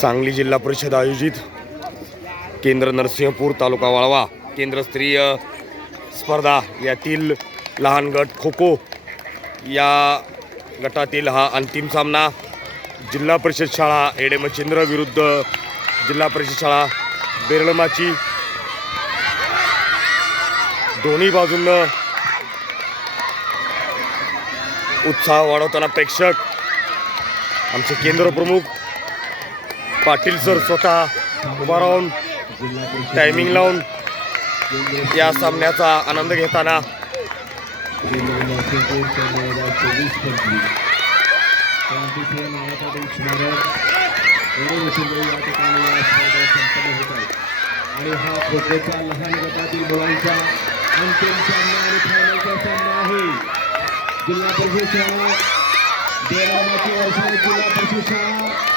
सांगली जिल्हा परिषद आयोजित केंद्र नरसिंहपूर तालुका वाळवा. केंद्रस्तरीय स्पर्धा यातील लहान गट खो खो या गटातील हा अंतिम सामना जिल्हा परिषद शाळा एडेमचंद्र विरुद्ध जिल्हा परिषद शाळा बेरळमाची दोन्ही बाजूंनं उत्साह वाढवताना प्रेक्षक आमचे केंद्र प्रमुख पाटील सर स्वतः उभा राहून टायमिंग लावून या सामन्याचा आनंद घेताना आणि हा खोखोचा लहान गटातील मुलांचा अंतिम सामना आणि फायनलचा सामना आहे जिल्हा परिषद शाळा देवाची वर्षा जिल्हा परिषद शाळा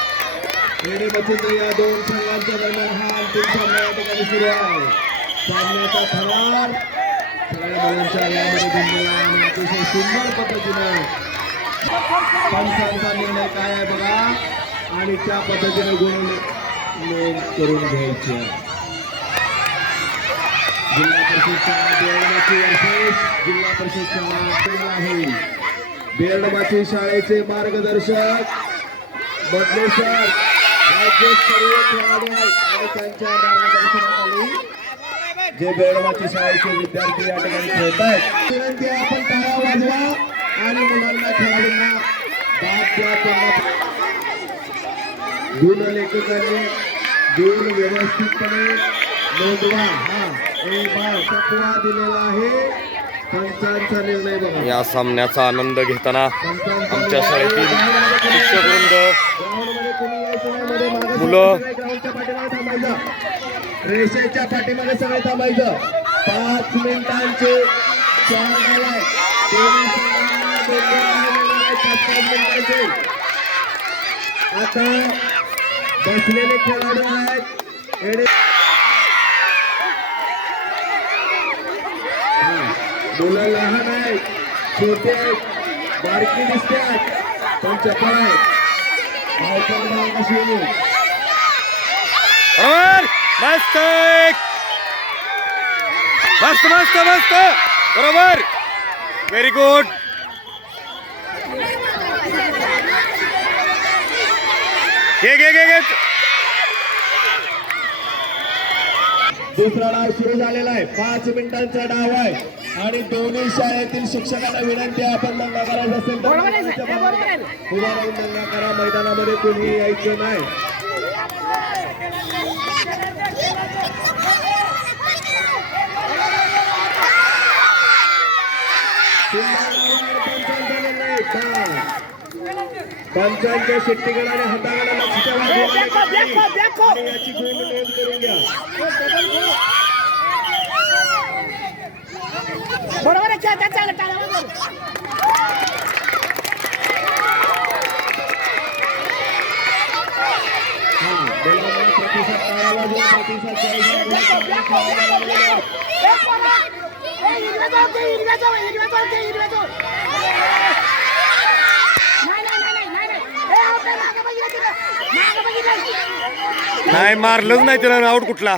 रेडी मच्छिंद्र या दोन संघांच्या दरम्यान हा अंतिम सामना या ठिकाणी सुरू आहे. सामन्याचा थरार. सगळ्या मुलांच्या यामध्ये जमलेला आणि अतिशय सुंदर पद्धतीनं पंचांचा निर्णय काय आहे बघा. आणि त्या पद्धतीने गुण नोंद करून घ्यायची. जिल्हा परिषद शाळा बेरडमाची वर्षेस जिल्हा परिषद शाळा आहे. बेरडमाची शाळेचे मार्गदर्शक बदले सर राज्यस्तरीय खेळाडू आहेत आणि त्यांच्या मार्गदर्शनाखाली जे बेरडमाची शाळेचे विद्यार्थी या ठिकाणी खेळत आहेत विनंती आपण तारा वाजवा आणि मुलांना खेळाडूंना दाद द्या त्यांना गुण लेखकांनी गुण व्यवस्थितपणे नोंदवा. हा एक बार तत्वा दिलेला आहे. या सामन्याचा आनंद घेताना आमच्या. शाळेतील शिक्षकवृंद मुलं. रेषेच्या सगळे थांबायचं पाच मिनिटांचे आता बसलेले खेळाडू आहेत एडे हा, मुलं लहान आहेत छोटे आहेत बारकी दिसतात पण चपळ आहेत. मस्त मस्त मस्त मस्त. बरोबर. व्हेरी गुड घे घे घे घे. दुसरा डाव सुरू झालेला आहे. पाच मिनिटांचा डाव आहे. आणि दोन्ही शाळेतील शिक्षकांना विनंती आपण दंगा करायचा असेल तर मैदानाच्या बाहेर उभा राहून दंगा करा मैदानामध्ये कोणी यायचं नाही. पंचांच्या शिट्टीगडाने याची नोंद करून घ्या. बरोबर नाही, आहे, नाही मारलंच नाही त्याला आऊट कुठला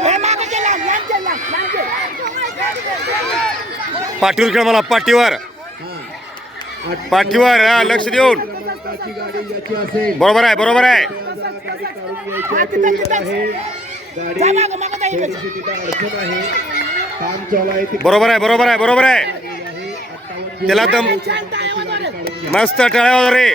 ए, मागं गेला, लांब गेला, लांब गेला. पाठीवर खेळ मला पाठीवर पाठीवर लक्ष देऊन. बरोबर आहे बरोबर आहे. बरोबर आहे बरोबर आहे बरोबर आहे. त्याला दम मस्त टाळ्यावर रे.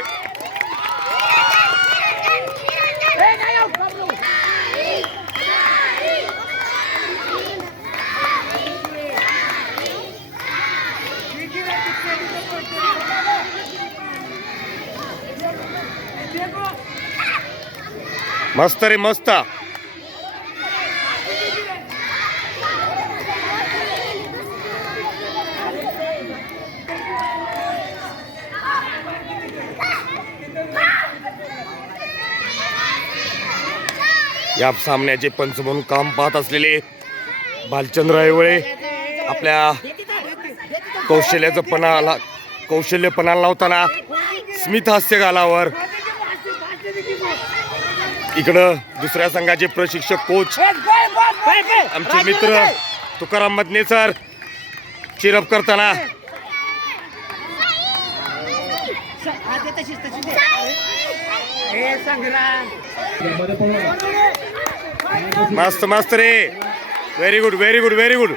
मस्त रे मस्त. या सामन्याचे पंच म्हणून काम पाहत असलेले भालचंद्र ऐवळे आपल्या कौशल्याचं पणाला कौशल्यपणा लावताना स्मित हास्य गालावर इकडं दुसऱ्या संघाचे प्रशिक्षक कोच आमचे मित्र तुकाराम मदने सर चिरप करताना. मस्त मस्त रे. Very good very good very good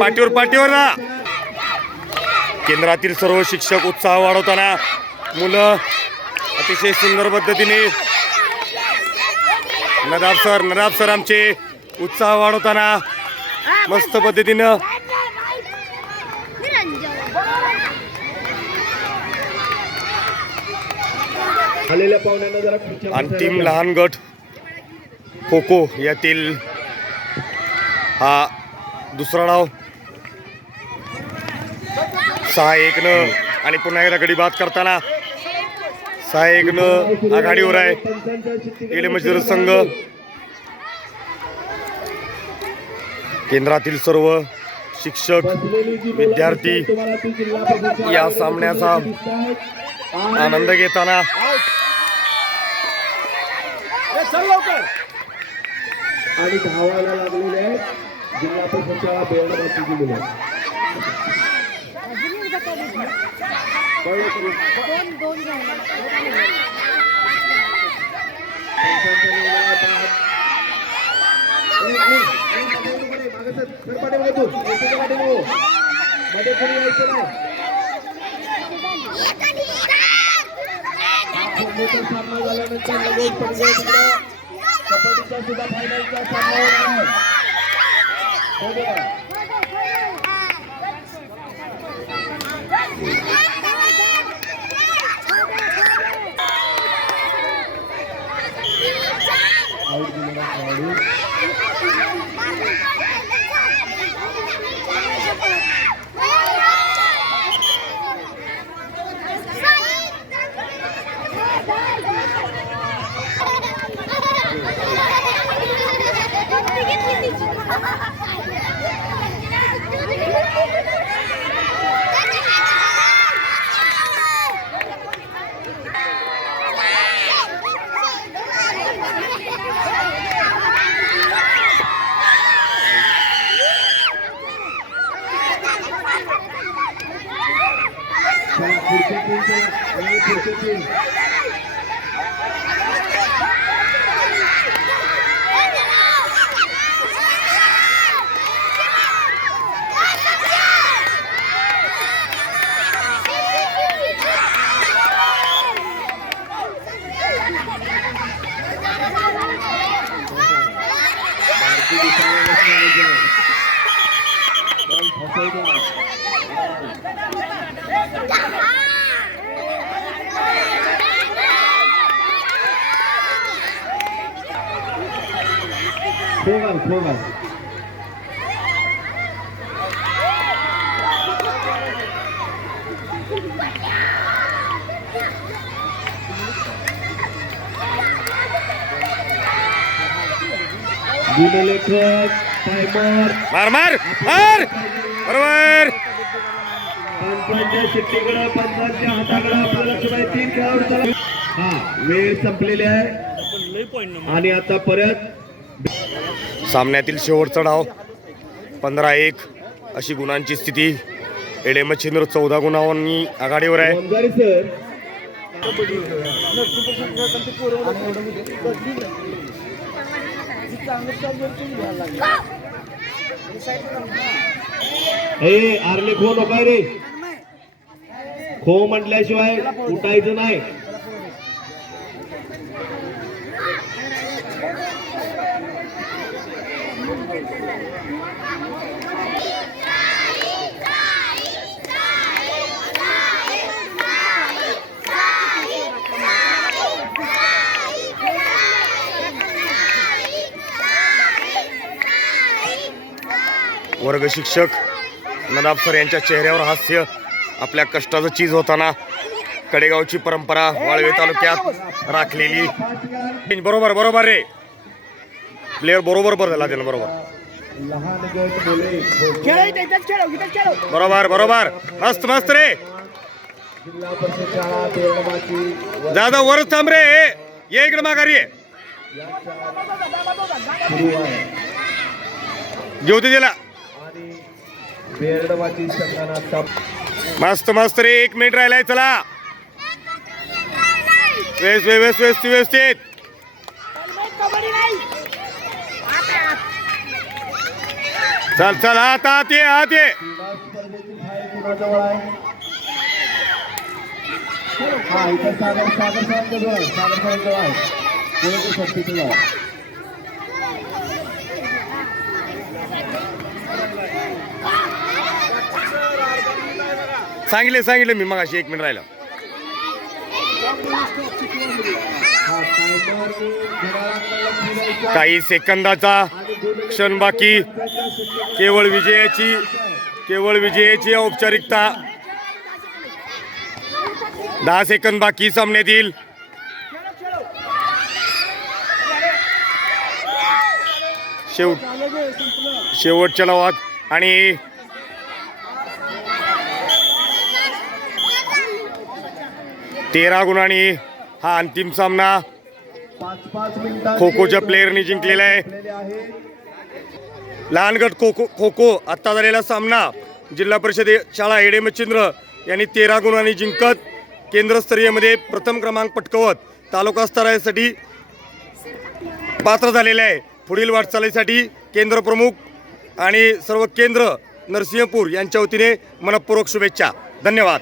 पाठीवर पाठीवर ना. केंद्रातील सर्व शिक्षक उत्साह वाढवताना मुलं अतिशय सुंदर पद्धतीने नदाब सर नदाब सर आमचे उत्साह वाढवताना मस्त पद्धतीनं अंतिम लहान गट खो खो यातील हा दुसरा डाव. सहा एक न आणि पुन्हा एकदा गडी बाद करताना सहा एक न आघाडीवर आहे. पंचांच्या शिट्टीकडे मजदूर संघ. केंद्रातील सर्व शिक्षक विद्यार्थी या सामन्याचा आनंद घेताना आणि धावायला लागलेले आहेत. जिल्हा परिषदच्या बेळगावची जी दोन दोन पंचांच्या मुलं आता- ए, ए, ए, मध्ये नको रे, मागं सर. सर, पाठीमागे तू. एकीच्या पाठीमागे हो. मध्ये कोणी यायचं नाही खूप मोठा सामना झाल्यानंतर लगेच पडले तिकडे कबड्डीचा सुद्धा फायनलचा सामना होणार आहे पुढच्या टीमचं आणि पुढच्या टीम भारती दिसायला बसलेले जे मार मार मार! बरोबर! हा वेळ संपलेली आहे. आणि आता परत सामन्यातील शेवटचा डाव. पंधरा एक अशी गुणांची स्थिती. एडे मच्छिंद्र चौदा गुणांनी आघाडीवर आहे. आरले खो नको रे. खो म्हटल्याशिवाय उठायचं नाही. वर्ग शिक्षक नदाब सर यांच्या चेहऱ्यावर हास्य आपल्या कष्टाचं चीज होताना कडेगावची परंपरा वाळवे तालुक्यात राखलेली. बरोबर बरोबर रे. प्लेअर बरोबर बरं झाला त्यानं बरोबर बरोबर बरोबर. मस्त मस्त रे. दादा वरच थांब रे. ये इकडे माघारी ये. ज्योती दिला. मस्त मस्त रे एक मिनिट राहिलाय चला. व्यवस्थित व्यवस्थित चल चल आत आत ये आत ये. आहे हा इथं सागर सागर साहेबांजवळ आहे सागर साहेबांजवळ आहे. सांगितले सांगितले मी मग अशी एक मिनिट राहिलं. काही सेकंदाचा क्षण बाकी. केवळ विजयाची केवळ विजयाची औपचारिकता. दहा सेकंद बाकी सामन्यात येईल. शेवट शेवटच्या डावात आणि तेरा गुणांनी हा अंतिम सामना खो खोच्या प्लेअरनी जिंकलेला आहे. लहानगट खो खो खो खो आत्ता झालेला सामना जिल्हा परिषद शाळा एडे मच्छिंद्र यांनी तेरा गुणांनी जिंकत केंद्रस्तरीयमध्ये प्रथम क्रमांक पटकवत तालुका स्तरासाठी पात्र झालेले आहे. पुढील वाटचालीसाठी केंद्र प्रमुख आणि सर्व केंद्र नरसिंहपूर यांच्या वतीने मनपूर्वक शुभेच्छा. धन्यवाद.